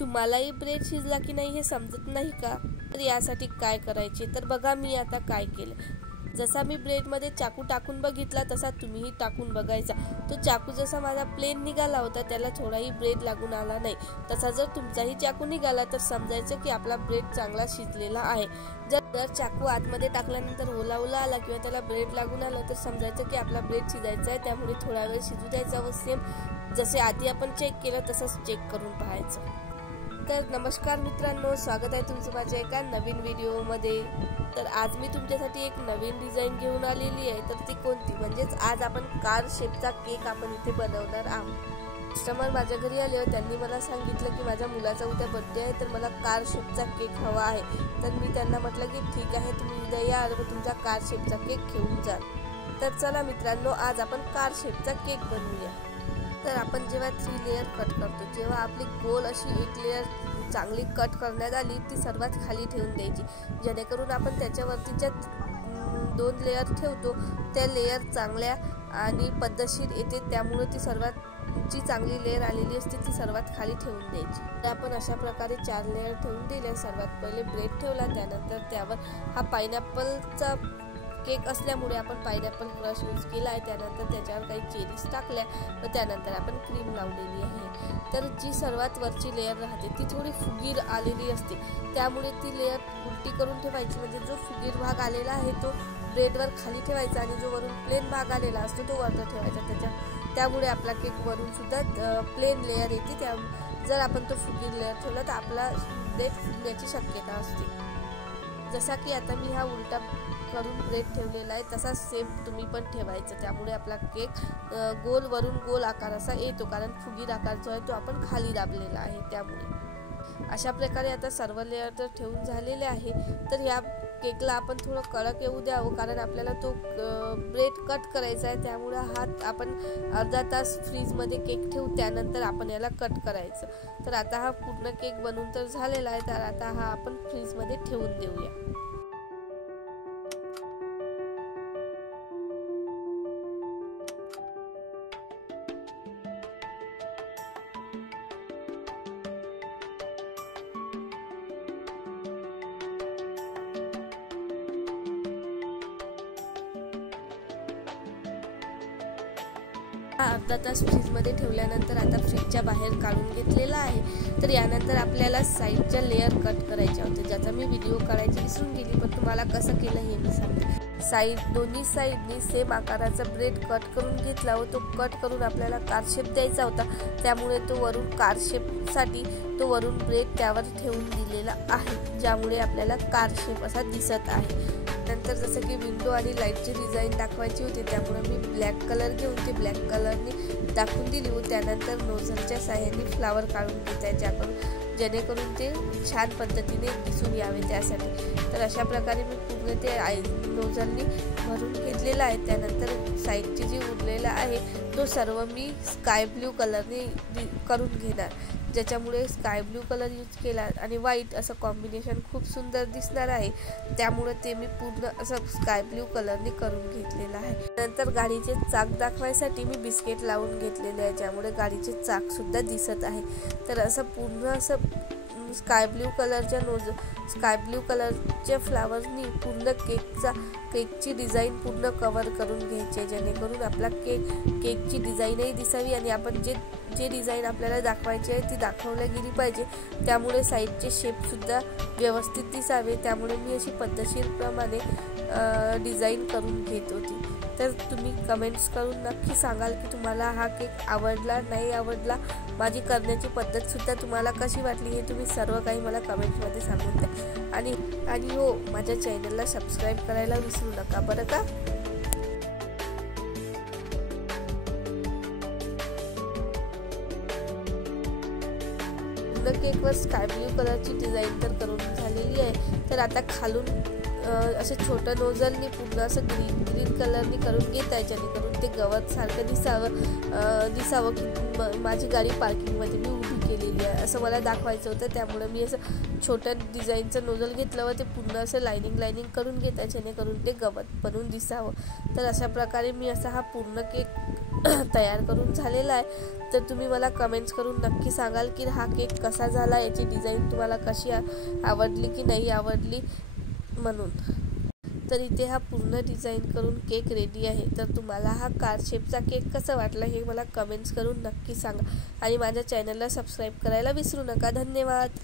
तुम्हालाही ब्रेड शिजला की नाही हे समजत नाही का? तर यासाठी काय करायचे तर बघा मी आता काय केलं। जसा मी ब्रेडमध्ये चाकू टाकून बघितला तसा तुम्हीही टाकून बघायचा। तो चाकू जसा माझा प्लेन निघाला होता त्याला थोडाही ब्रेड लागून आला नाही। तसा जर तुमचाही चाकू निघाला तर समजायचं की आपला ब्रेड चांगला शिजलेला आहे। जर चाकू आतमध्ये टाकल्यानंतर ओला ओला आला किंवा त्याला ब्रेड लागून आलं तर समजायचं की आपला ब्रेड शिजायचा आहे। त्यामुळे थोडा वेळ शिजू द्यायचा व सेम जसे आधी आपण चेक केलं तसंच चेक करून पाहायचं। तर नमस्कार मित्रांनो, स्वागत आहे तुमचं माझ्या एका नवीन व्हिडिओमध्ये। तर आज मी तुमच्यासाठी एक नवीन डिझाईन घेऊन आलेली आहे। तर ती कोणती म्हणजेच आज आपण कार शेपचा केक आपण इथे बनवणार आहोत। कस्टमर माझ्या घरी आले व त्यांनी मला सांगितलं की माझ्या मुलाचा उद्या बर्थडे आहे तर मला कार शेपचा केक हवा आहे। तर मी त्यांना म्हटलं की ठीक आहे, तुम्ही उद्या या व तुमचा कार शेपचा केक घेऊन जा। तर चला मित्रांनो, आज आपण कार शेपचा केक बनवूया। तर आपण जेव्हा 3 लेयर कट करतो, जेव्हा आपली गोल अशी एक लेयर चांगली कट करण्यात आली ती सर्वात खाली ठेवून द्यायची, जेणेकरून आपण त्याच्यावरती ज्या 2 लेयर ठेवतो त्या लेयर चांगल्या आणि पद्धतशीर येते। त्यामुळे ती सर्वात जी चांगली लेयर आलेली असते ती सर्वात खाली ठेवून द्यायची। तर आपण अशा प्रकारे 4 लेयर ठेवून दिले। सर्वात पहिले ब्रेड ठेवला, त्यानंतर त्यावर हा पायनॅपलचा केक असल्यामुळे आपण पायनॅपल क्रश यूज केला आहे। त्यानंतर त्याच्यावर काही चेरीज टाकल्या व त्यानंतर आपण क्रीम लावलेली आहे। तर जी सर्वात वरची लेयर राहते ती थोडी फुगीर आलेली असते, त्यामुळे ती लेयर उलटी करून ठेवायची। म्हणजे जो फुगीर भाग आलेला आहे तो ब्रेडवर खाली ठेवायचा आणि जो वरून प्लेन भाग आलेला असतो तो वरती ठेवायचा। त्यामुळे आपला केक वरून सुद्धा प्लेन लेयर येते। त्या जर आपण तो फुगीर लेयर ठेवला तर आपला ब्रेड फुगण्याची शक्यता असते। जसा की आता मी हा उलटा करून ब्रेड ठेवलेला आहे तसा सेम तुम्ही पण ठेवायचं। त्यामुळे आपला केक गोल वरून गोल आकार असा येतो, कारण फुगीर आकार जो आहे तो आपण खाली दाबलेला आहे। त्यामुळे अशा प्रकारे आता सर्व लेयर तर ठेवून झालेले आहे। तर या केकला आपण थोडं कडक येऊ द्यावं, कारण आपल्याला तो ब्रेड कट करायचा आहे। त्यामुळे हा आपण अर्धा तास फ्रीजमध्ये केक ठेवू, त्यानंतर आपण याला कट करायचं। तर आता हा पूर्ण केक बनवून तर झालेला आहे, तर आता हा आपण फ्रीजमध्ये ठेवून देऊया। अर्धा तास फ्रीजमध्ये ठेवल्यानंतर आता फ्रीजच्या बाहेर काढून घेतलेला आहे। तर यानंतर आपल्याला साईडच्या लेयर कट करायच्या होत्या, ज्याचा मी व्हिडिओ काढायची विसरून गेली, पण तुम्हाला कसं केलं हे मी सांगते। दोन्ही साईडनी सेम आकाराचा ब्रेड कट करून घेतला व तो कट करून आपल्याला कार शेप द्यायचा होता। त्यामुळे तो वरून कार शेपसाठी तो वरून ब्रेड त्यावर ठेवून दिलेला आहे, ज्यामुळे आपल्याला कार शेप असा दिसत आहे। नंतर जसं की विंडो आणि लाईटची डिझाईन दाखवायची होती, त्यामुळे मी ब्लॅक कलर घेऊन ते ब्लॅक कलरने दाखवून दिली व त्यानंतर नोझलच्या साहाय्याने फ्लावर काढून घेत आहे, जेणेकरून ते छान पद्धतीने दिसून यावे त्यासाठी। तर अशा प्रकारे मी पूर्ण ते नोझलनी भरून घेतलेला आहे। त्यानंतर साईडची जी उरलेला आहे तो सर्व मी स्काय ब्ल्यू कलरने करून घेणार, ज्याच्यामुळे स्काय ब्ल्यू कलर यूज केला आणि व्हाईट असं कॉम्बिनेशन खूप सुंदर दिसणार आहे। त्यामुळे ते मी पूर्ण असं स्काय ब्ल्यू कलरने करून घेतलेलं आहे। नंतर गाडीचे चाक दाखवायसाठी मी बिस्किट लावून घेतलेले आहे, ज्यामुळे गाडीचे चाक सुद्धा दिसत आहे। तर असं पूर्ण असं स्काय ब्ल्यू कलरच्या फ्लावर्सनी पूर्ण केकची डिझाईन पूर्ण कव्हर करून घ्यायची, जेणेकरून आपला केकची डिझाईनही दिसावी आणि आपण जे डिझाईन आपल्याला दाखवायची आहे ती दाखवल्या गेली पाहिजे। त्यामुळे साईडचे शेप सुद्धा व्यवस्थित दिसावे, त्यामुळे मी अशी पद्धतशीरप्रमाणे डिझाईन करून घेत होती। तर तुम्ही कमेंट्स करून नक्की सांगाल की तुम्हाला हा केक आवडला नाही आवडला, माझी करण्याची पद्धत सुद्धा तुम्हाला कशी वाटली हे तुम्ही सर्व काही मला कमेंट्समध्ये सांगून द्या। आणि हो, माझ्या चॅनलला सबस्क्राईब करायला विसरू नका बरं का। केकवर स्काय ब्ल्यू कलरची डिझाईन तर करून झालेली आहे। तर आता खालून असं छोटं नोझलनी पूर्ण असं ग्रीन कलरनी करून घेत आहे, जेणेकरून ते गवत सारखं दिसावं की माझी गाडी पार्किंगमध्ये मी उभी केलेली आहे असं मला दाखवायचं होतं। त्यामुळे मी असं छोट्या डिझाईनचं नोझल घेतलं व ते पूर्ण असं लाईनिंग करून घेत आहे, जेणेकरून ते गवत बनवून दिसावं। तर अशा प्रकारे मी असा हा पूर्ण केक तयार करून झालेला आहे. तर तुम्ही मला कमेंट्स करून नक्की सांगाल की हा केक कसा झाला, याची डिझाईन तुम्हाला कशी आवडली की नाही आवडली म्हणून. तर इथे हा पूर्ण डिझाईन करून केक रेडी आहे. तर तुम्हाला हा कार शेपचा केक कसा वाटला हे मला कमेंट्स करून नक्की सांगा आणि माझ्या चॅनलला सबस्क्राईब करायला विसरू नका. धन्यवाद.